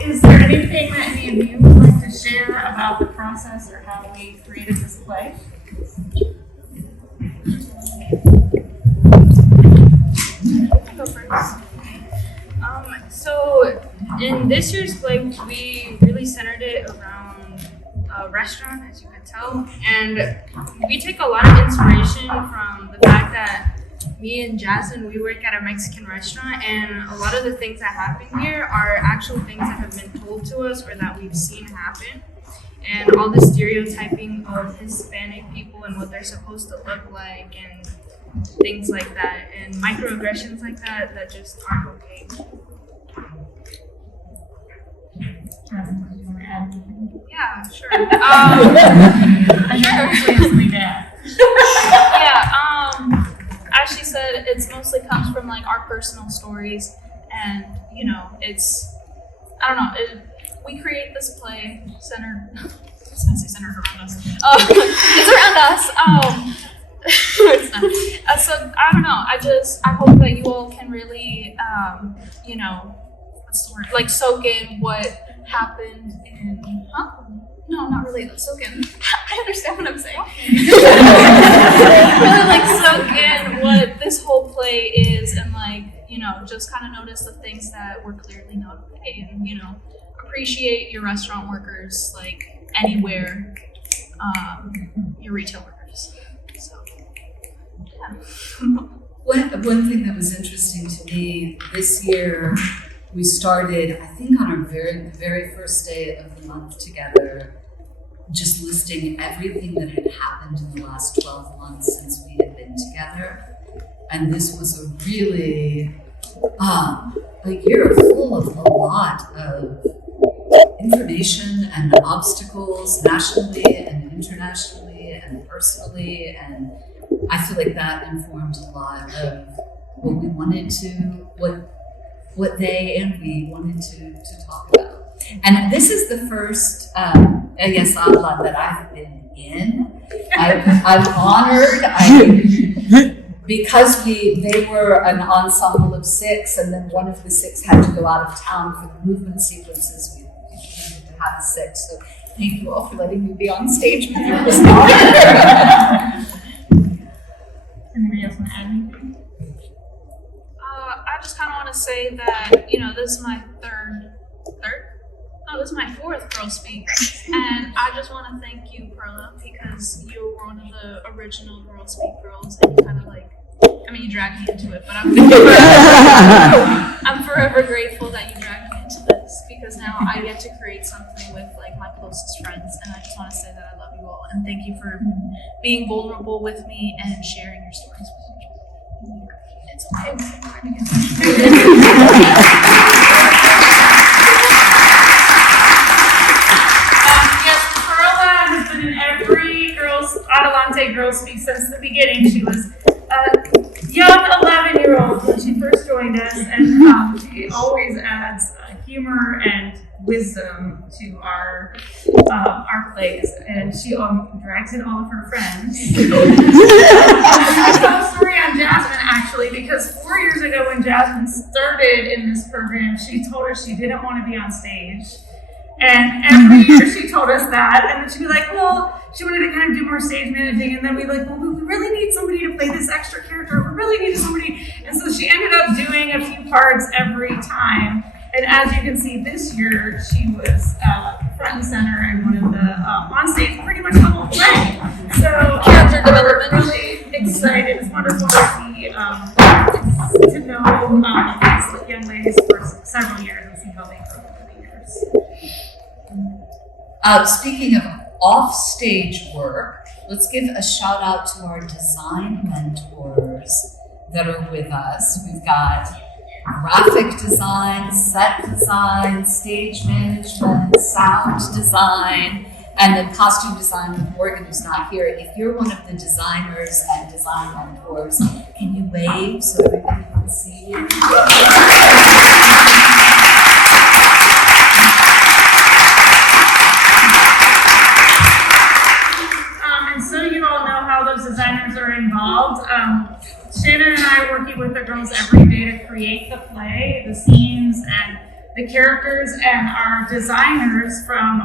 Is there anything that any of you would like to share about the process or how we created this play? Go first. So in this year's play, we really centered it around a restaurant, as you can tell, and we take a lot of inspiration from the fact that me and Jasmine, we work at a Mexican restaurant, and a lot of the things that happen here are actual things that have been told to us or that we've seen happen. And all the stereotyping of Hispanic people and what they're supposed to look like and things like that, and microaggressions like that that just aren't okay. Jasmine, do you want to add anything? Yeah, sure. As she said, it mostly comes from like our personal stories, and you know, we create this play centered. I was gonna say centered around us. It's around us. It's not. So I don't know. I hope that you all can really, what's the word? Like soak in what happened in. No, not really. Soak in. I understand what I'm saying. Really like soak in what this whole play is, and like, you know, just kind of notice the things that were clearly not okay, and you know, appreciate your restaurant workers like anywhere, your retail workers. So, yeah. One thing that was interesting to me this year, we started, I think, on our very first day of the month together, just listing everything that had happened in the last 12 months since we had been together. And this was a really, a year full of a lot of information and obstacles nationally and internationally and personally. And I feel like that informed a lot of what we wanted to, what they and we wanted to talk about. And this is the first EllasHablan that I've been in. I'm honored. Because they were an ensemble of 6, and then one of the 6 had to go out of town for the movement sequences. We needed to have 6. So thank you all for letting me be on stage with you this morning. Anybody else want to add anything? I just kind of want to say that, you know, this is my this is my 4th GirlSpeak, and I just want to thank you, Perla, because you were one of the original GirlSpeak girls, and you kind of like, I mean, you dragged me into it, but I'm forever grateful that you dragged me into this, because now I get to create something with like my closest friends, and I just want to say that I love you all, and thank you for being vulnerable with me and sharing your stories with me. It's okay, we can cry together. Adelante GirlSpeak since the beginning. She was a young 11-year-old when she first joined us, and she always adds humor and wisdom to our plays, and she drags in all of her friends. I tell a story on Jasmine actually, because 4 years ago when Jasmine started in this program, she told us she didn't want to be on stage. And every year she told us that, and then she'd be like, well, she wanted to kind of do more stage managing, and then we'd be like, well, we really need somebody to play this extra character, we really need somebody, and so she ended up doing a few parts every time, and as you can see this year, she was front and center in one of the, on stage pretty much the whole play. So, character development. Really excited, it's wonderful to see, to know these young ladies for several years and see how they grow over the years. Speaking of off-stage work, let's give a shout out to our design mentors that are with us. We've got graphic design, set design, stage management, sound design, and then costume design with Morgan, who's not here. If you're one of the designers and design mentors, can you wave so everybody can see you? Designers are involved. Shannon and I are working with the girls every day to create the play, the scenes, and the characters and our designers from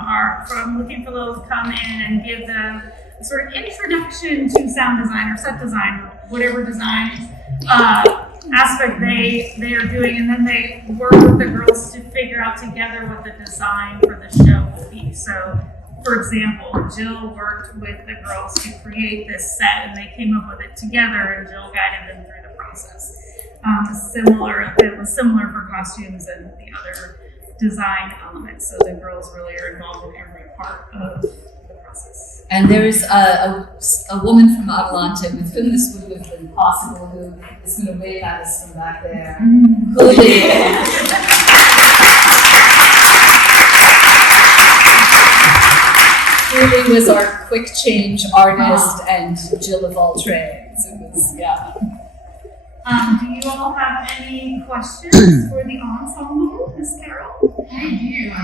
Looking for Lilith come in and give them a sort of introduction to sound design or set design, or whatever design aspect they are doing, and then they work with the girls to figure out together what the design for the show will be. So, for example, Jill worked with the girls to create this set, and they came up with it together, and Jill guided them through the process. It was similar for costumes and the other design elements. So the girls really are involved in every part of the process. And there is a woman from Adelante with whom this would have been possible, who is going to wave at us from back there. Julie was our quick change artist and Jill of all trades. It was, yeah. Do you all have any questions for the ensemble, Ms. Carol? I do. I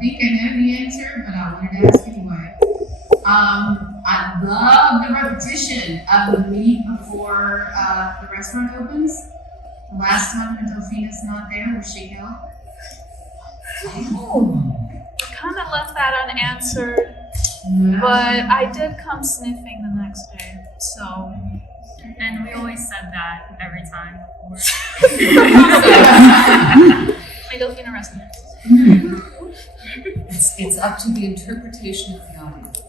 think I know the answer, but I wanted to ask anyway. I love the repetition of the week before the restaurant opens. The last time when Delphina's not there, will she help? We kind of left that unanswered, but I did come sniffing the next day, so. And we always said that every time. My Delphina resident. It's up to the interpretation of the audience.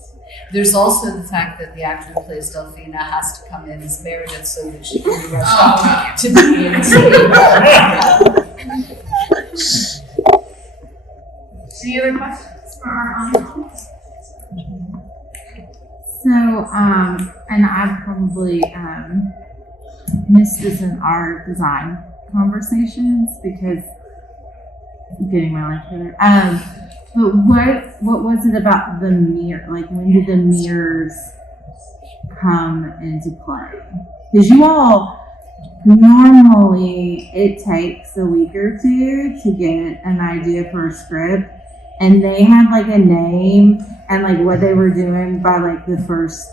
There's also the fact that the actor who plays Delphina has to come in as Meredith so that she can be rushed up to be in Any other questions for our ensemble? So, and I've probably missed this in our design conversations because I'm getting my life together. But what was it about the mirror? Like, when did the mirrors come into play? Because you all, normally it takes a week or two to get an idea for a script, and they had like a name and like what they were doing by like the first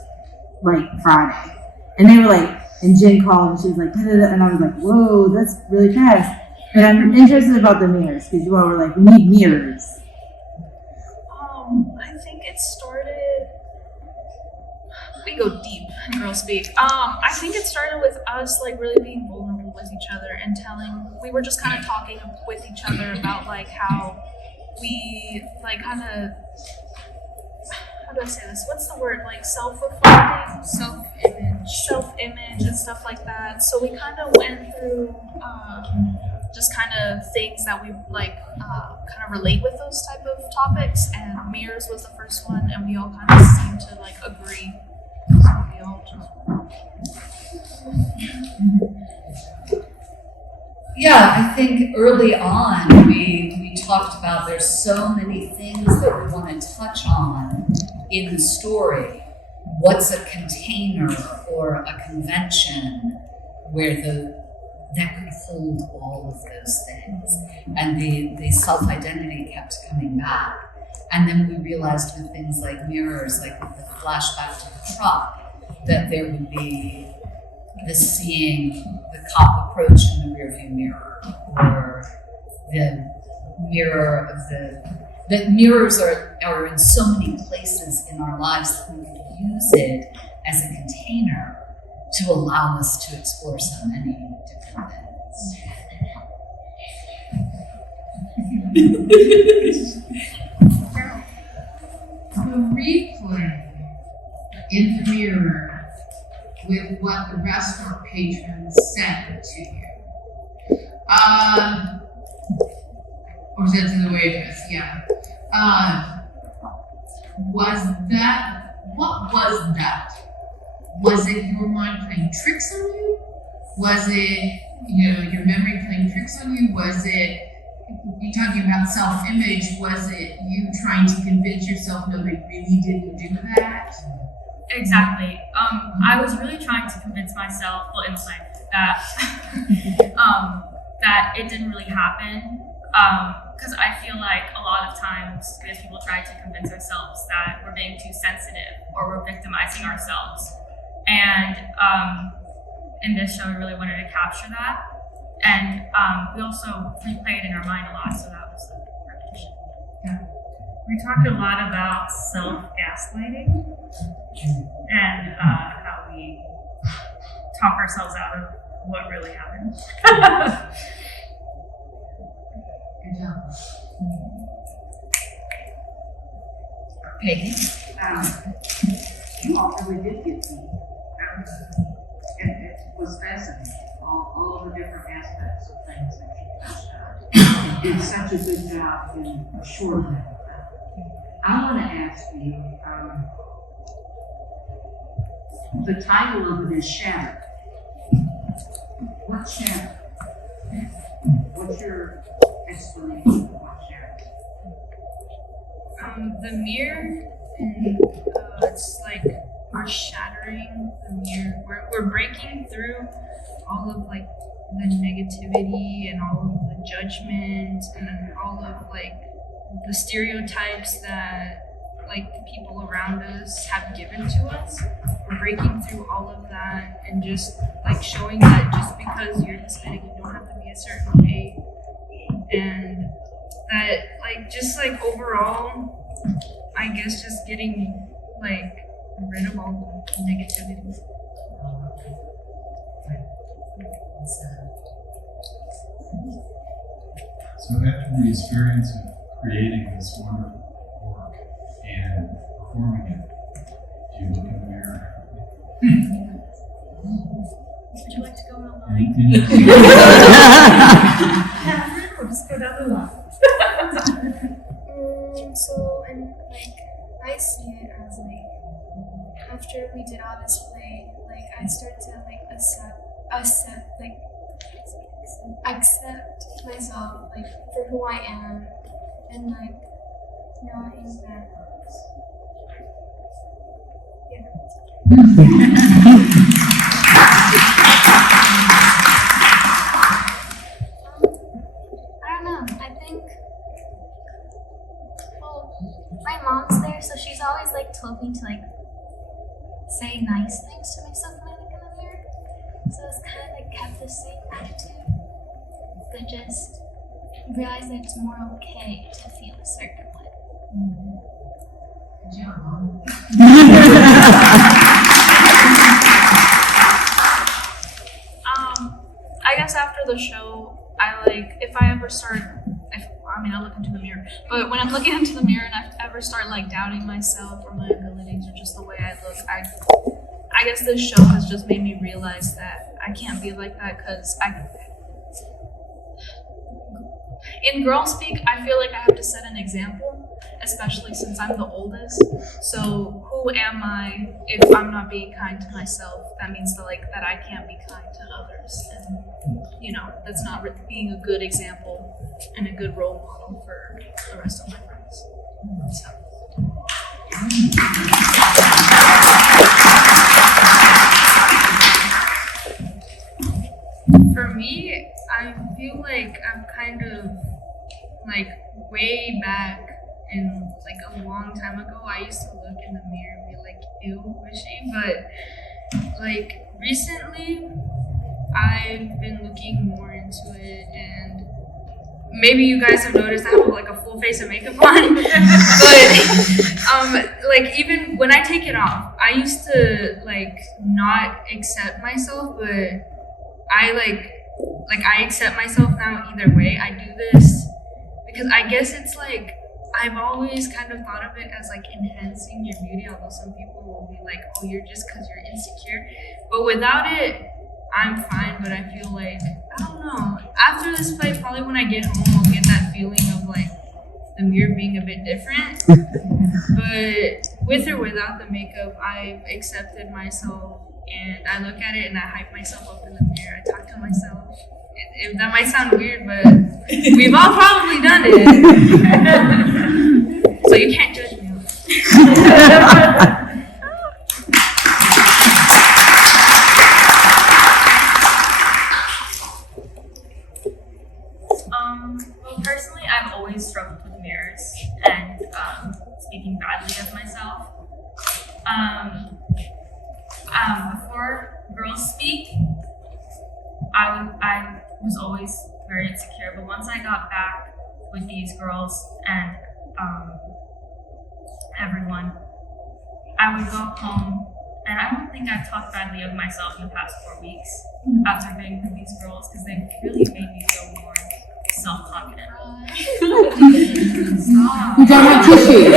like Friday, and they were like, and Jen called and she was like, da-da-da, and I was like, whoa, that's really fast. But I'm interested about the mirrors because you all were like, we need mirrors. I think it started. We go deep in GirlSpeak. I think it started with us like really being vulnerable with each other and we were just kind of talking with each other about like how we like kind of, how do I say this? What's the word? Like self-reflecting, self-image and stuff like that. So we kind of went through just kind of things that we like kind of relate with those type of topics, and mirrors was the first one, and we all kind of seemed to like agree. So we all just... Yeah, I think early on we talked about there's so many things that we want to touch on in the story. What's a container or a convention where that could hold all of those things? And the self-identity kept coming back. And then we realized with things like mirrors, like with the flashback to the truck, that there would be the seeing the cop approach in the rearview mirror, or the mirror of that mirrors are in so many places in our lives that we could use it as a container to allow us to explore so many different things. The replay in the mirror with what the restaurant patrons said to you. Or said to the waitress, yeah. What was that? Was it your mind playing tricks on you? Was it, your memory playing tricks on you? Was it, you talking about self-image, was it you trying to convince yourself, no, they really didn't do that? Exactly. I was really trying to convince myself, in the way that that it didn't really happen. Because I feel like a lot of times people try to convince ourselves that we're being too sensitive or we're victimizing ourselves. And in this show, we really wanted to capture that And we also replay it in our mind a lot, so that was the repetition. Yeah. We talked a lot about self-gaslighting and how we talk ourselves out of what really happened. Good job. Peggy? You all really did get me. It was fascinating, all the different aspects of things that you touched on. You did such a good job in a short amount of time. I want to ask you, the title of it is Shatter. What's Shatter? What's your explanation of what's Shatter? The mirror, and it's like we're shattering the mirror. We're breaking through all of like the negativity and all of the judgment and all of like the stereotypes that like the people around us have given to us. We're breaking through all of that and just like showing that just because you're Hispanic, you don't have to be a certain way, and that like just like overall, I guess just getting like rid of all the negativity. So after the experience of creating this wonderful work and performing it, do you look in the mirror? Would you like to go on? We'll just go down the line. So, and like, I see it as like, after we did all this play, like, I started to like accept myself, like, for who I am, and like, knowing that, yeah. I don't know. I think, well, my mom's there, so she's always like told me to like say nice things to myself when I look in the mirror. So it's kind of like kept the same attitude, but just realize that it's more okay to feel a certain way. Good job, Mom. I guess after the show, I like, if I ever start, I look into the mirror, but when I'm looking into the mirror and I ever start like doubting myself or my abilities or just the way I look, I guess this show has just made me realize that I can't be like that, because in GirlSpeak, I feel like I have to set an example, especially since I'm the oldest. So who am I if I'm not being kind to myself? That means that I can't be kind to others, and that's not being a good example and a good role model for the rest of my friends. So. For me, I feel like I'm kind of like way back in like a long time ago, I used to look in the mirror and be like, ew, wishy, but like recently I've been looking more into it, and maybe you guys have noticed I have like a full face of makeup on, but like even when I take it off, I used to like not accept myself, but I accept myself now either way. I do this because I guess it's like, I've always kind of thought of it as like enhancing your beauty, although some people will be like, oh, you're just because you're insecure. But without it, I'm fine, but I feel like, I don't know. After this play, probably when I get home, I'll get that feeling of like the mirror being a bit different. But with or without the makeup, I've accepted myself, and I look at it and I hype myself up in the mirror. I talk to myself. That might sound weird, but we've all probably done it. So you can't judge me on it. Well, personally, I've always struggled with mirrors and speaking badly of myself. Before GirlSpeak, I was always very insecure. But once I got back with these girls and everyone, I would go home, and I don't think I've talked badly of myself in the past 4 weeks after being with these girls, because they really made me feel more self-confident. Stop. We don't have tissues.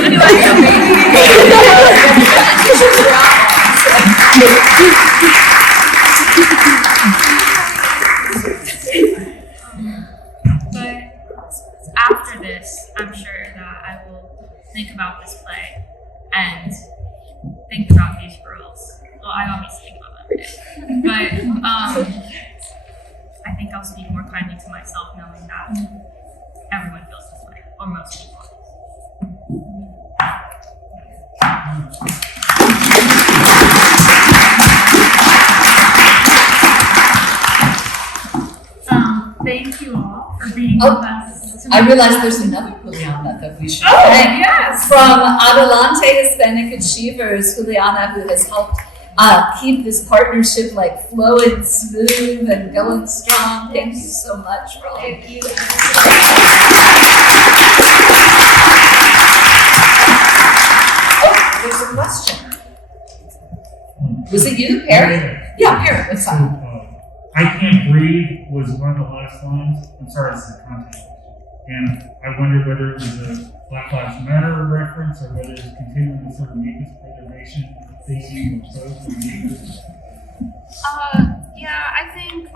But after this, I'm sure that I will think about this play and think about these girls. Well, I obviously think about them every day. But I think I'll speak more kindly to myself knowing that everyone feels this way, or most people. Thank you all for being with us. I realize there's another Juliana that we should Oh, thank. yes. From Adelante Hispanic Achievers, Juliana, who has helped keep this partnership like flowing smooth and going strong. Thank you so much for all. Thank you. Oh, there's a question. Was it you, Perry? Yeah, Perry, what's up? I Can't Breathe was one of the last lines. I'm sorry, this is a content question. And I wondered whether it was a Black Lives Matter reference or whether it's continuing to sort of make this preservation theme or both. Yeah, I think,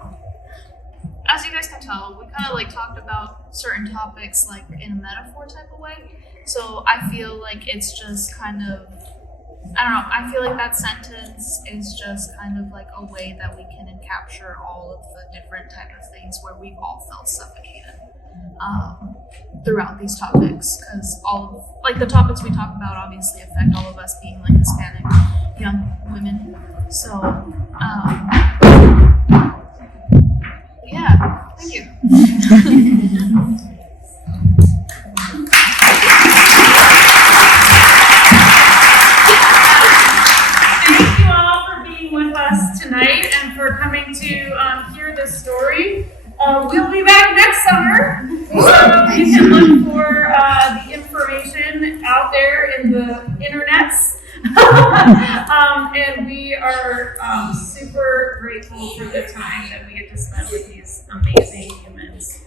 as you guys can tell, we kind of like talked about certain topics like in a metaphor type of way. So I feel like it's just kind of, I don't know, I feel like that sentence is just kind of like a way that we can capture all of the different type of things where we've all felt suffocated throughout these topics, because all of like the topics we talk about obviously affect all of us being like Hispanic young women. So yeah, thank you. Thank you all for being with us tonight and for coming to hear this story. We'll be back next summer, so you can look for the information out there in the internets. And we are super grateful for the time that we get to spend with these amazing humans.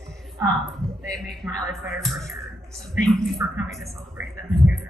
They make my life better for sure. So thank you for coming to celebrate them and hear their